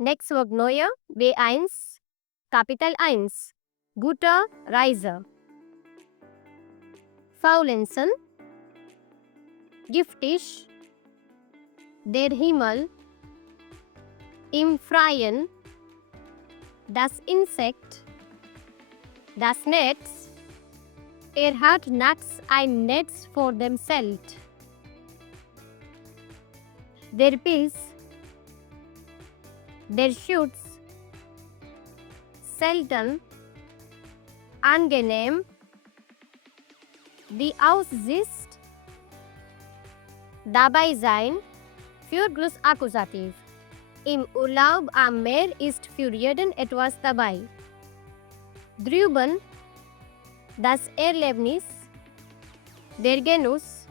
Nächste Wort neue, B1, Kapital 1, guter Reise. Faulenzen, giftig, der Himmel, im Freien, das Insekt, das Netz, hat nachts ein Netz vor dem Zelt. Der Biss, der Schutz, selten, angenehm, die Aussicht, dabei sein, für Akkusativ. Im Urlaub am Meer ist für jeden etwas dabei. Drüben, das Erlebnis, der Genuss,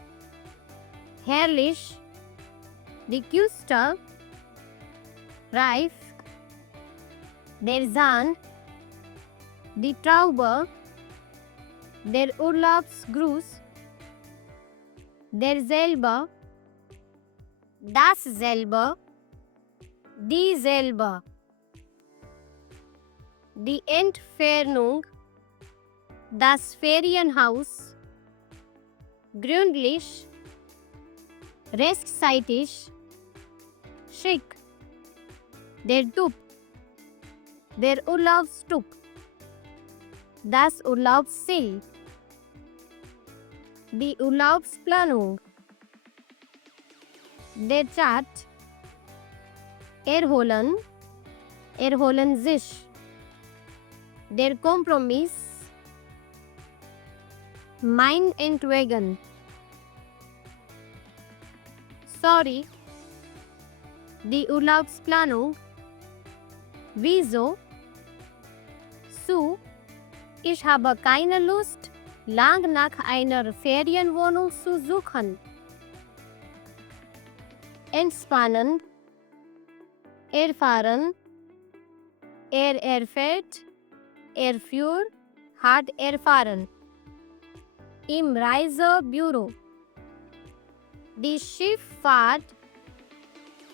herrlich, die Küste, reif, der Sand, die Traube, der Urlaubsgruß, derselbe, dasselbe, dieselbe, die Entfernung, das Ferienhaus, gründlich, rechtzeitig, schick, der Tub, der Urlaubstub, das Urlaubsziel, die Urlaubsplanung, der Chart, erholen, erholen sich, der Kompromiss, meinetwegen, sorry, die Urlaubsplanung, wieso, zu, ich habe keine Lust, lang nach einer Ferienwohnung zu suchen. Entspannen, erfahren, erfährt, erführt, hat erfahren. Im Reisebüro. Die Schifffahrt,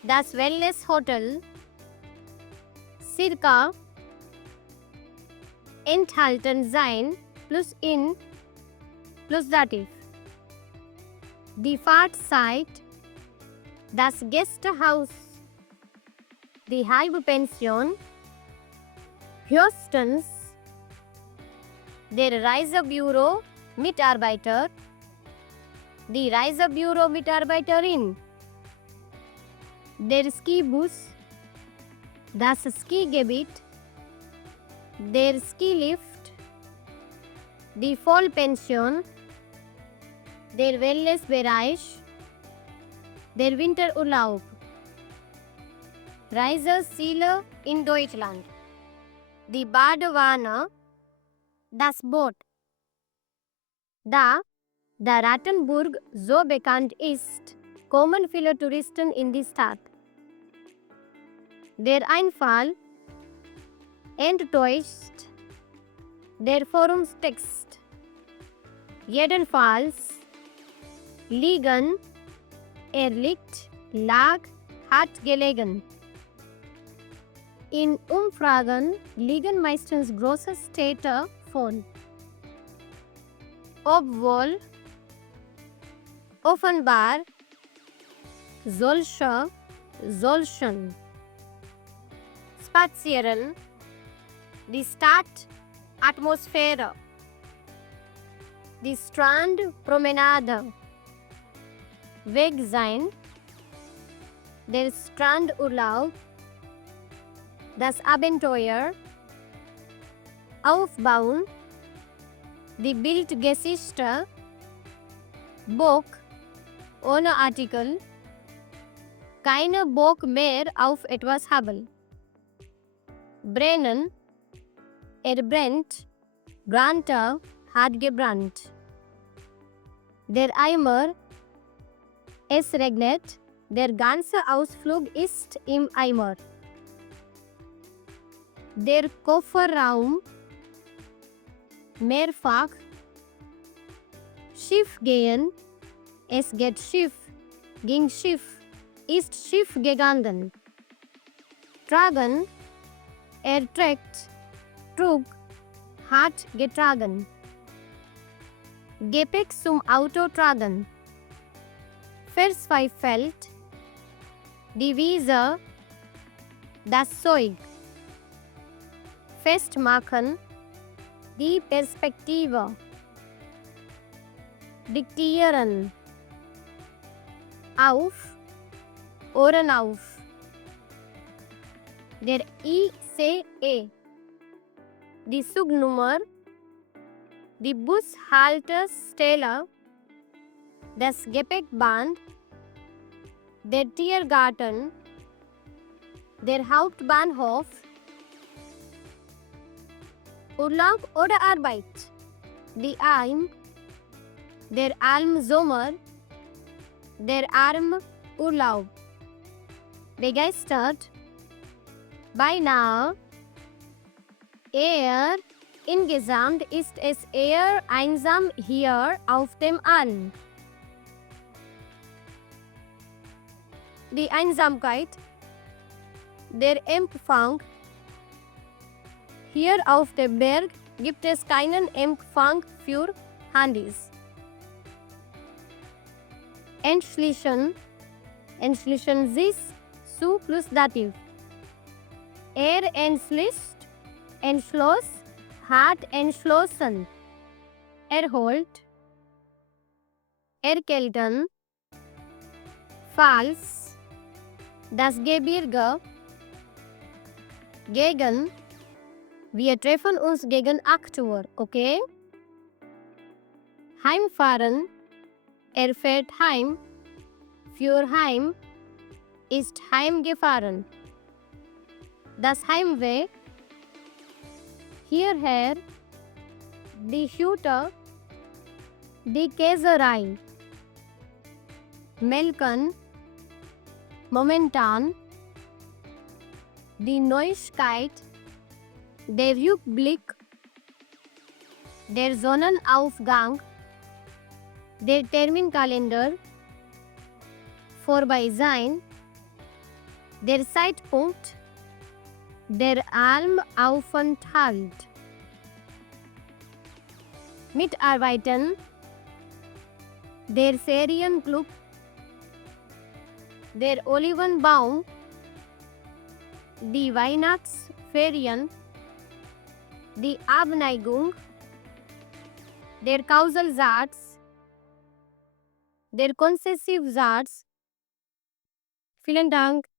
das Wellnesshotel, circa, enthalten sein, plus in, plus Dativ. Die Fahrtzeit, das Gästehaus, die Halbpension, höchstens, der Reisebüro, Mitarbeiter, die Reisebüro-Mitarbeiterin, der Skibus, das Skigebiet, der Skilift, die Vollpension, der Wellnessbereich, der Winterurlaub. Reiseziele in Deutschland. Die Badewanne, das Boot. Da der Rattenburg so bekannt ist, kommen viele Touristen in die Stadt. Der Einfall, enttäuscht, der Forumstext. Jedenfalls, liegen, er liegt, lag, hat gelegen. In Umfragen liegen meistens große Städte vorn. Obwohl, offenbar, solche, solchen. Spazieren, die Stadtatmosphäre, die Strandpromenade, Weg sein, der Strandurlaub, das Abenteuer, aufbauen, die Bildgeschichte, Bock, ohne Artikel, keine Bock mehr auf etwas haben. Brennen, er brennt, brannte, hat gebrannt. Der Eimer, es regnet, der ganze Ausflug ist im Eimer. Der Kofferraum, mehrfach, Schiff gehen, es geht Schiff, ging Schiff, ist Schiff gegangen. Tragen, Erträgt, Trug, hat getragen. Gepäck zum Auto tragen. Verzweifelt, die Wiese, das Zeug. Festmachen, die Perspektive. Diktieren. Auf, Ohren auf. Der ICE, die Zugnummer, die Bushaltestelle, das Gepäckband, der Tiergarten, der Hauptbahnhof, Urlaub oder Arbeit, die Alm, der Almsommer, der Armurlaub. Begeistert, beinahe, eher, insgesamt ist es eher einsam hier auf dem Alm. Die Einsamkeit, der Empfang. Hier auf dem Berg gibt es keinen Empfang für Handys. Entschließen, entschließen sich zu plus Dativ. Entschließt, entschloss, hat entschlossen. Erholt, erkälten, falls, das Gebirge, gegen, wir treffen uns gegen 8 Uhr, okay? Heimfahren, er fährt heim, für heim, ist heimgefahren. Das Heimweg, hierher, die Hütte, die Käserei. Melken, momentan, die Neuigkeit, der Rückblick, der Sonnenaufgang, der Terminkalender, vorbei sein, der Zeitpunkt, der Almaufenthalt. Mitarbeiten, der Ferienclub, der Olivenbaum, die Weihnachtsferien, die Abneigung, der Kausalsatz, der Konzessivsatz. Vielen Dank.